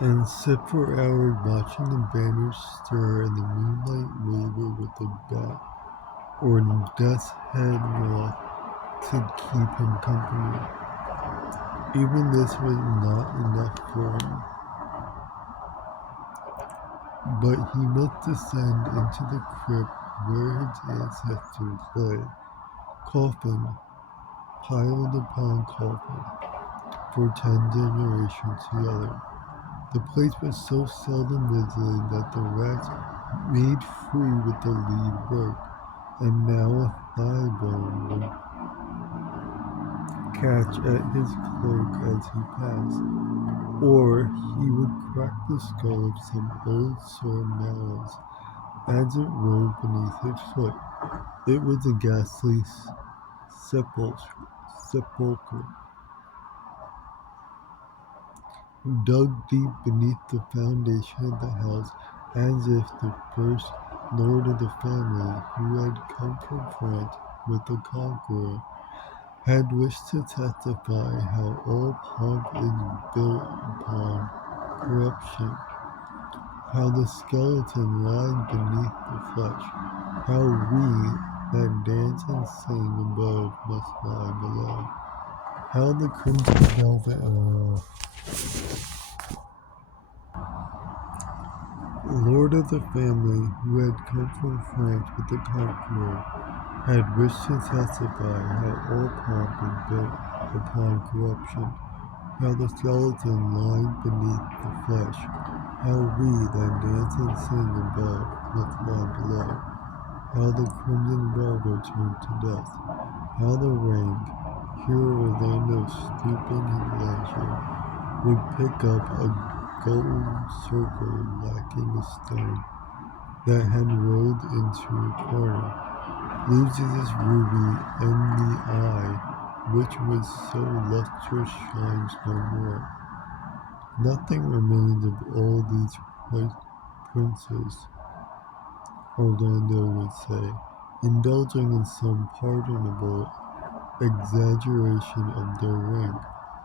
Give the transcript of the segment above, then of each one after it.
and sit for hours watching the banners stir and the moonlight waver with the bat or death's head moth to keep him company. Even this was not enough for him, but he must descend into the crypt where his ancestors lay, coffin piled upon coffin, for 10 generations together. The place was so seldom visited that the rats made free with the lead work, and now a thigh bone would catch at his cloak as he passed, or he would crack the skull of some old sore malice as it rose beneath his foot. It was a ghastly sepulchre, dug deep beneath the foundation of the house, as if the first lord of the family, who had come from France with the Conqueror, had wished to testify how all pomp is built upon corruption, how the skeleton lies beneath the flesh, how we that dance and sing above must lie below, how the crimson velvet lord of the family, who had come from France with the Conqueror, had wished to testify how all pomp is built upon corruption, how the skeleton lies beneath the flesh, how we that dance and sing above must lie below, how the crimson velvet turned to dust, how the rank, here Orlando stooping his leisure, would pick up a gold circle lacking a stone that had rolled into a corner, loses its ruby, and the eye, which was so lustrous, shines no more. Nothing remains of all these white princes, Orlando would say, indulging in some pardonable exaggeration of their rank,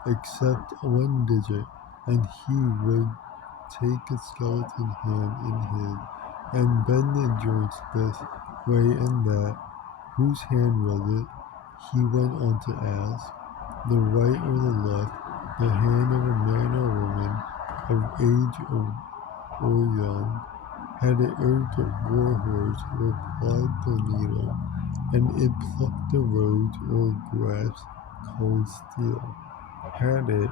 except one digit, and he would take a skeleton hand in his and bend the joints this way and that. Whose hand was it? He went on to ask. The right or the left, the hand of a man or woman, of age or young, had it urged a war horse or plied the needle, and it plucked the rose or grasped cold steel? Had it,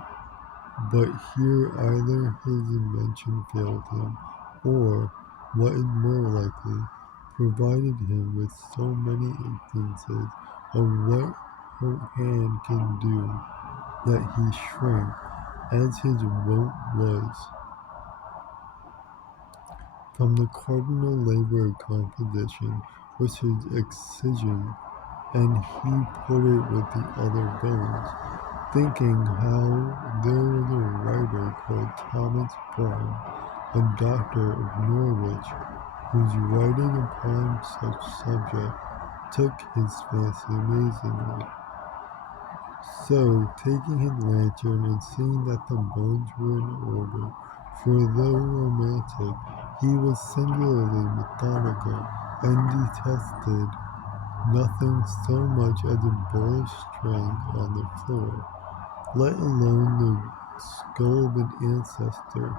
but here either his invention failed him, or, what is more likely, provided him with so many instances of what her hand can do that he shrank, as his wont was, from the cardinal labor of composition was his excision, and he put it with the other bones, thinking how there was a writer called Thomas Brown, a doctor of Norwich, whose writing upon such subject took his fancy amazingly. So, taking his lantern and seeing that the bones were in order, for though romantic, he was singularly methodical, and detested nothing so much as a bullish string on the floor, let alone the skull of an ancestor.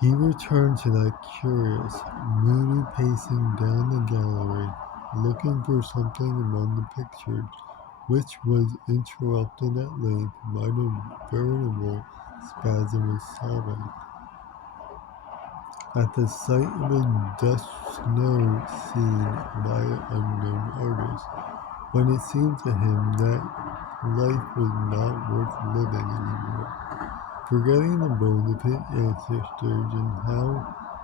He returned to that curious, moody pacing down the gallery, looking for something among the pictures, which was interrupted at length by the veritable spasm of sobbing, at the sight of a Dutch snow scene by an unknown artist, when it seemed to him that life was not worth living anymore. Forgetting the bones of his ancestors and how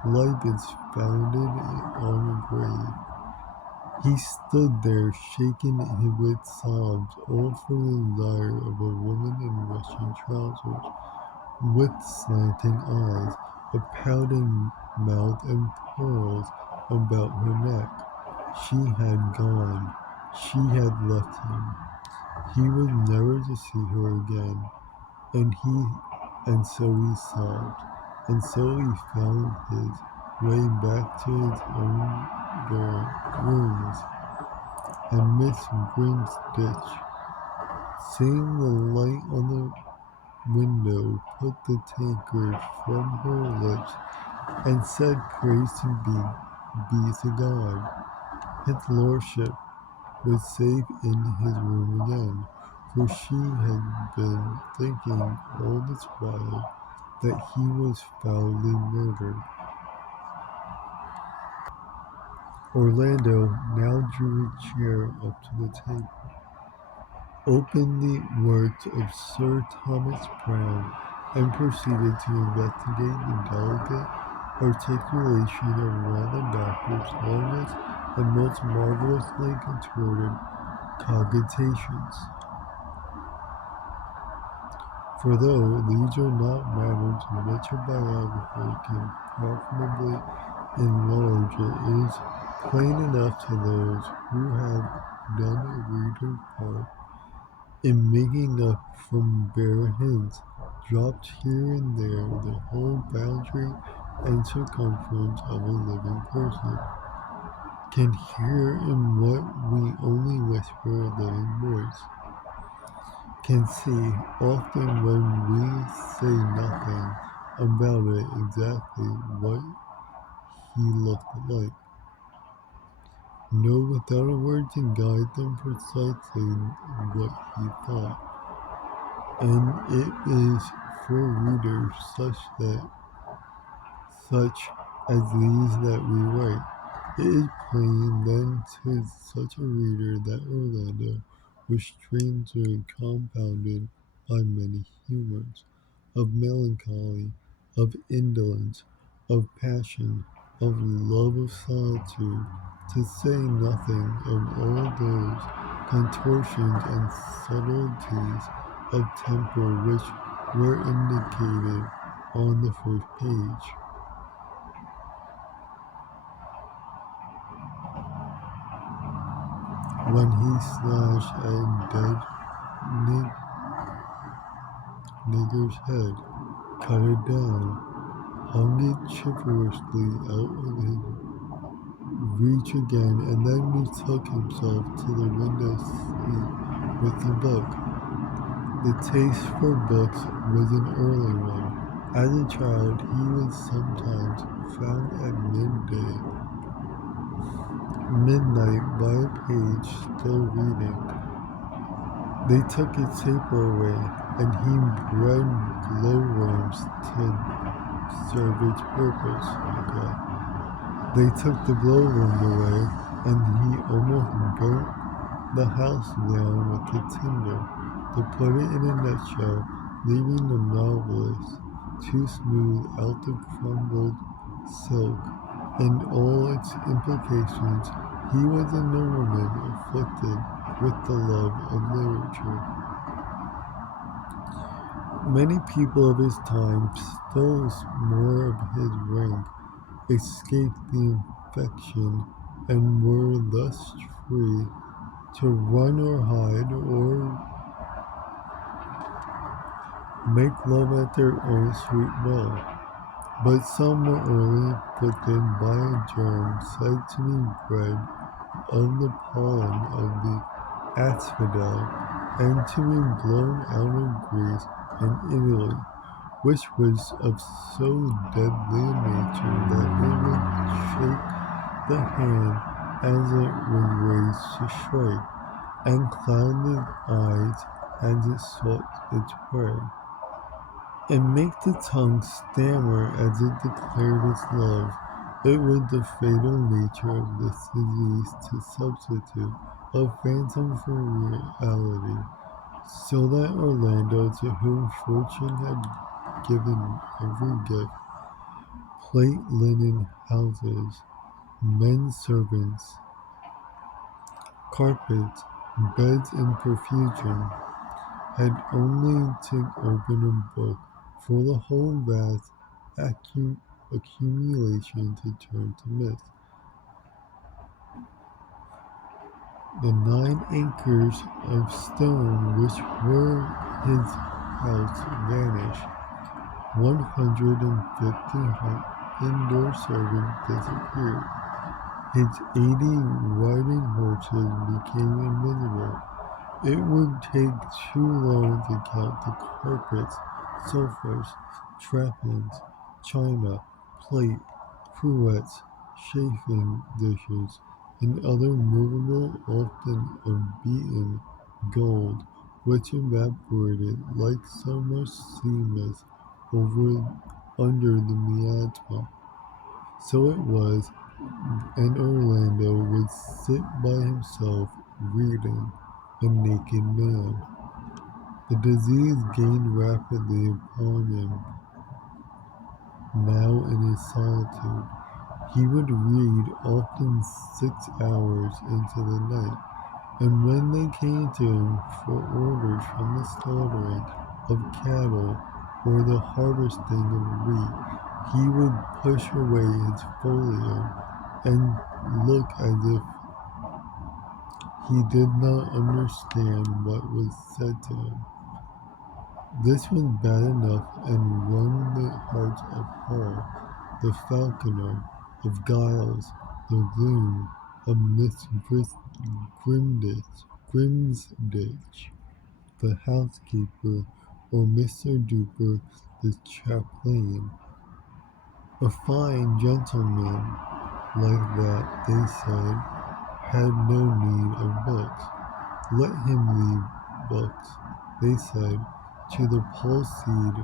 life is founded on a grave, he stood there shaken with sobs, all for the desire of a woman in Russian trousers, with slanting eyes, a pouting mouth, and pearls about her neck. She had gone. She had left him. He was never to see her again, and he and so he sobbed, and so he found his way back to his own rooms and Miss Grim's ditch. Seeing the light on the window, put the tankard from her lips and said, "Praise be to God." His lordship was safe in his room again, for she had been thinking all this while that he was foully murdered. Orlando now drew a chair up to the table, opened the works of Sir Thomas Browne, and proceeded to investigate the delicate articulation of one of the doctor's longest and most marvelously contorted cogitations. For though these are not matters in which a biographer can profitably enlarge, it is plain enough to those who have done a reader's part in making up from bare hints, dropped here and there, the whole boundary and circumference of a living person, can hear in what we only whisper a living voice, can see, often when we say nothing about it, exactly what he looked like, know without a word to guide them precisely what he thought. And it is for readers such as these that we write. It is plain then to such a reader that Orlando was strangely compounded by many humours, of melancholy, of indolence, of passion, of love of solitude, to say nothing of all those contortions and subtleties of temper which were indicated on the first page. When he slashed a dead nigger's head, cut it down, hung it chivalrously out of his reach again, and then betook himself to the window seat with the book. The taste for books was an early one. As a child, he was sometimes found at midnight by a page still reading. They took his paper away, and he bred glowworms to serve its purpose. Okay. They took the glowworms away, and he almost burnt the house down with the tinder. To put it in a nutshell, leaving the novelist to smooth out the crumbled silk and all its implications, he was a nobleman afflicted with the love of literature. Many people of his time, still more of his rank, escaped the infection and were thus free to run or hide or make love at their own sweet will. But some were early afflicted by a germ said to be bred of the pollen of the asphodel, and to be blown out of Greece and Italy, which was of so deadly a nature that it would shake the hand as it was raised to strike, and cloud the eyes as it sought its prey, and make the tongue stammer as it declared its love. It was the fatal nature of this disease to substitute a phantom for reality, so that Orlando, to whom fortune had given every gift, plate, linen, houses, men servants, carpets, beds in profusion, had only to open a book for the whole vast accumulation to turn to mist. The 9 acres of stone which were his house vanished, 150 indoor servants disappeared. His 80 riding horses became invisible. It would take too long to count the carpets, sofas, trappings, china, plate, cruets, chafing dishes, and other movable, often of beaten gold, which evaporated like summer sea mist over under the miasma. So it was, and Orlando would sit by himself reading A Naked Man. The disease gained rapidly upon him now in his solitude. He would read often 6 hours into the night, and when they came to him for orders from the slaughtering of cattle or the harvesting of wheat, he would push away his folio and look as if he did not understand what was said to him. This was bad enough and wrung the heart of Paul, the falconer, of Giles, the gloom of Miss Grimsditch, the housekeeper, or Mr. Duper, the chaplain. A fine gentleman like that, they said, had no need of books. Let him leave books, they said, to the palsied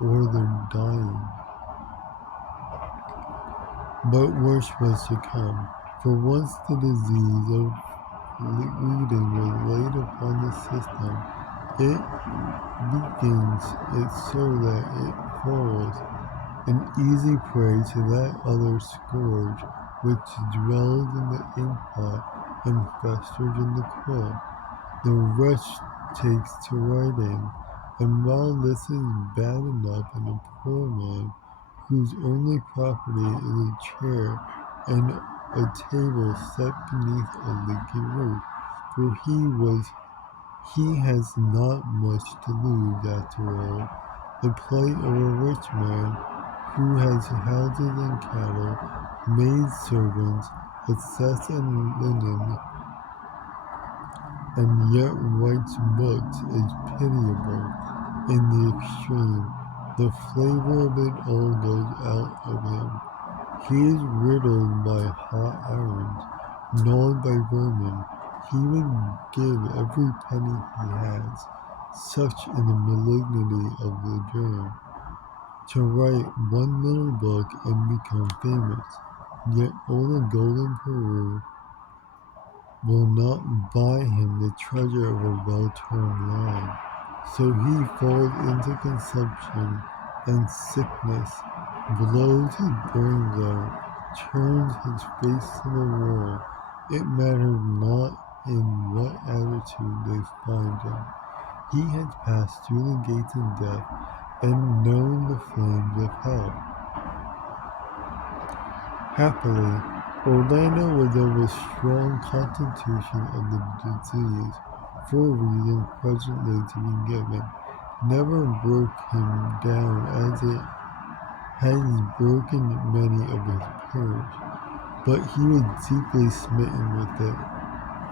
or the dying. But worse was to come, for once the disease of reading was laid upon the system, it weakens it so that it falls an easy prey to that other scourge which dwells in the inkpot and festers in the quill. The wretch takes to writing, and while this is bad enough in a poor man, whose only property is a chair and a table set beneath a leaky roof, for he has not much to lose after all. The plight of a rich man who has houses and cattle, maid servants, assess and linen, and yet writes books is pitiable in the extreme. The flavor of it all goes out of him. He is riddled by hot irons, gnawed by vermin. He would give every penny he has, such is the malignity of the germ, to write one little book and become famous. Yet all the golden Peru will not buy him the treasure of a well-turned line. So he falls into consumption and sickness, blows his brains out, turns his face to the wall. It matters not in what attitude they find him. He has passed through the gates of death and known the flames of hell. Happily, Orlando was of a strong constitution of the disease, for reasons presently to be given, never broke him down as it has broken many of his peers, but he was deeply smitten with it,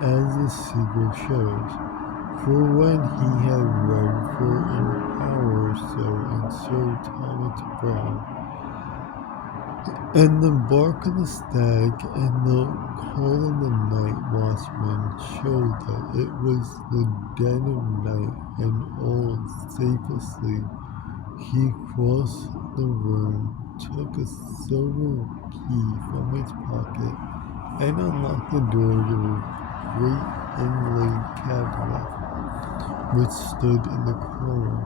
as the sequel shows. For when he had read for an hour or so in Sir Thomas Browne, and the bark of the stag and the call of the night watchman showed that it was the dead of night and all safe asleep, he crossed the room, took a silver key from his pocket, and unlocked the doors of a great inlaid cabinet which stood in the corner.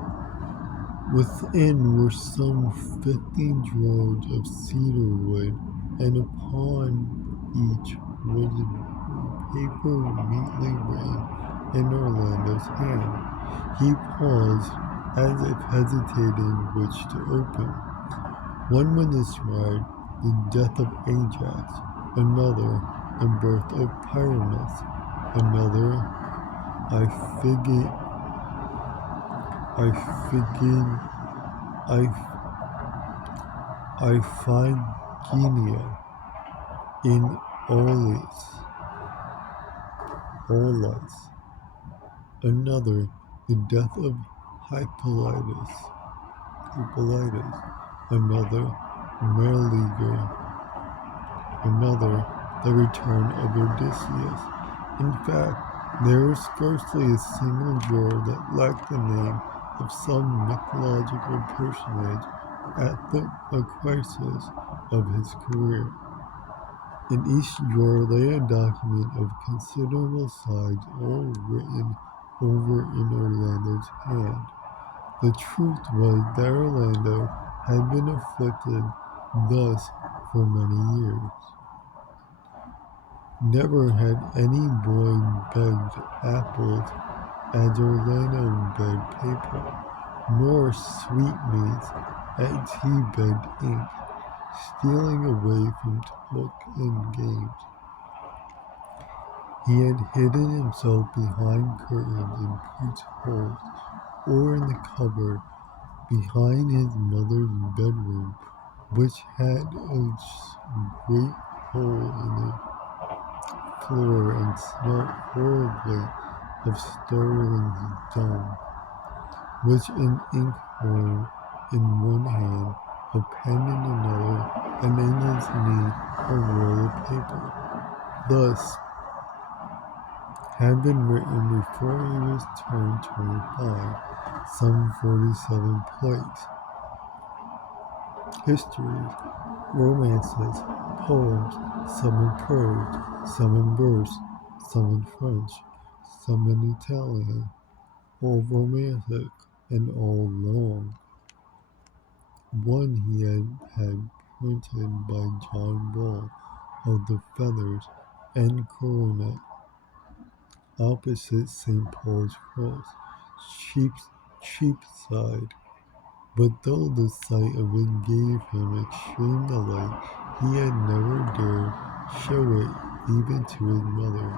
Within were some 50 drawers of cedar wood, and upon each was a paper neatly written in Orlando's hand. He paused, as if hesitating which to open. One was described the death of Ajax, another the birth of Pyramus, another Iphigenia in Aulis. Another, the death of Hippolytus. Another, Meleager. Another, the return of Odysseus. In fact, there is scarcely a single drawer that lacked the name of some mythological personage at a crisis of his career. In each drawer lay a document of considerable size, all written over in Orlando's hand. The truth was that Orlando had been afflicted thus for many years. Never had any boy begged apples as Orlando begged paper, nor sweetmeats as he begged ink, stealing away from talk and games. He had hidden himself behind curtains in Pete's holes, or in the cupboard behind his mother's bedroom, which had a great hole in the floor and smelt horribly of Sterling's dung, with an inkhorn in one hand, a pen in another, and in his knee a roll of paper. Thus had been written before he was turned 25, some 47 plays, histories, romances, poems, some in prose, some in verse, some in French, some in Italian, all romantic and all long. One he had printed by John Ball of the Feathers and Coronet, opposite St. Paul's Cross, Cheapside. But though the sight of it gave him extreme delight, he had never dared show it even to his mother,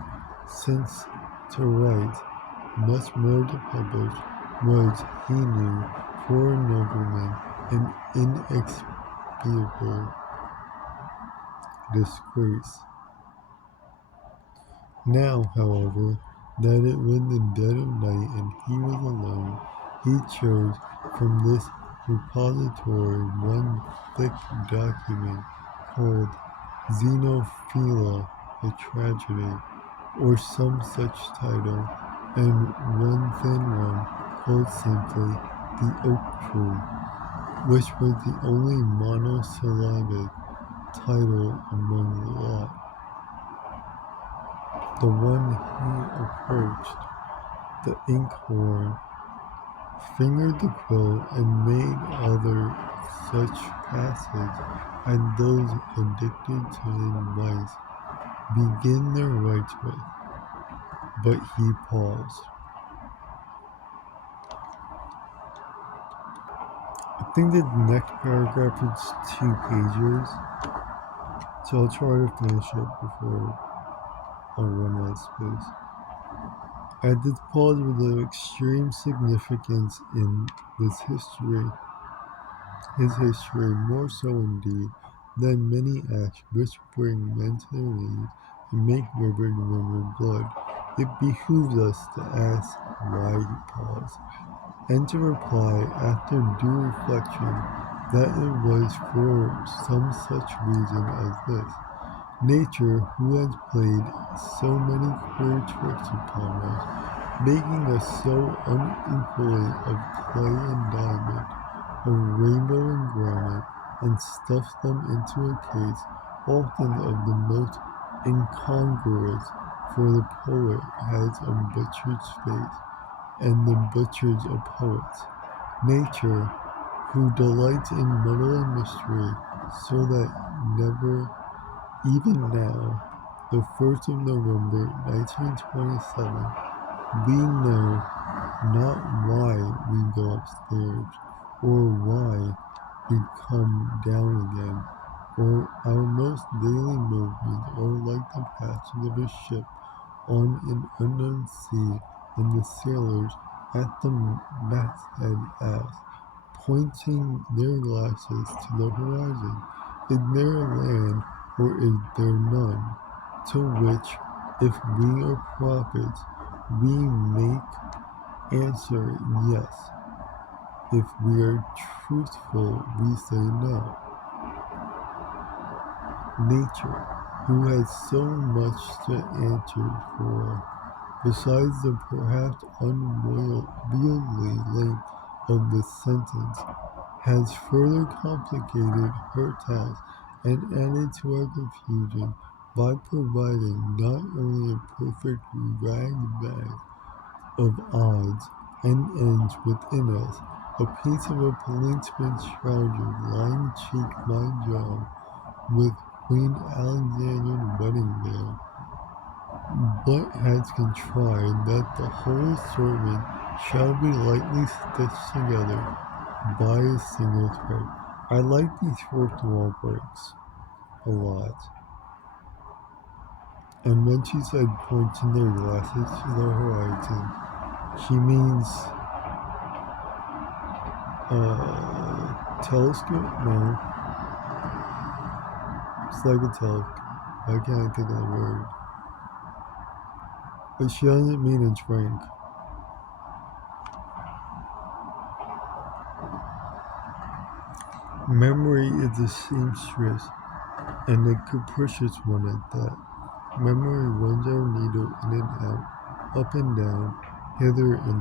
since to write, much more to publish, was, he knew, for a nobleman an inexpiable disgrace. Now, however, that it was the dead of night and he was alone, he chose from this repository one thick document called Xenophila, a Tragedy, or some such title, and one thin one called simply The Oak Tree, which was the only monosyllabic title among the lot. The one he approached, the inkhorn, fingered the quill and made other such passes as those addicted to his vice begin their rites with. But he paused. I think the next paragraph is 2 pages, so I'll try to finish it before I run out of space. At this pause was of extreme significance in his history, more so indeed than many acts which bring men to their knees and make rivers run with blood. It behooves us to ask why he paused, and to reply after due reflection that it was for some such reason as this. Nature, who has played so many queer tricks upon us, making us so unequally of clay and diamond, of rainbow and granite, and stuffs them into a case often of the most incongruous, for the poet has a butcher's face, and the butchers are poets. Nature, who delights in muddle and mystery, so that never, even now, the 1st of November, 1927, we know not why we go upstairs, or why we come down again, or our most daily movements are like the passage of a ship on an unknown sea, and the sailors at the masthead ask, pointing their glasses to the horizon. Is there land or is there none? To which, if we are prophets, we make answer yes. If we are truthful, we say no. Nature, who has so much to answer for, besides the perhaps unwieldy length of the sentence, has further complicated her task and added to our confusion by providing not only a perfect rag-bag of odds and ends within us, a piece of a policeman's trouser lying cheek by jowl with Queen Alexander's wedding veil, but has contrived that the whole assortment shall be lightly stitched together by a single thread. I like these fourth wall breaks a lot. And when she said pointing their glasses to the horizon, she means telescope? No. It's like a telescope. I can't think of the word. But she doesn't mean a drink. Memory is a seamstress, and a capricious one at that. Memory runs our needle in and out, up and down, hither and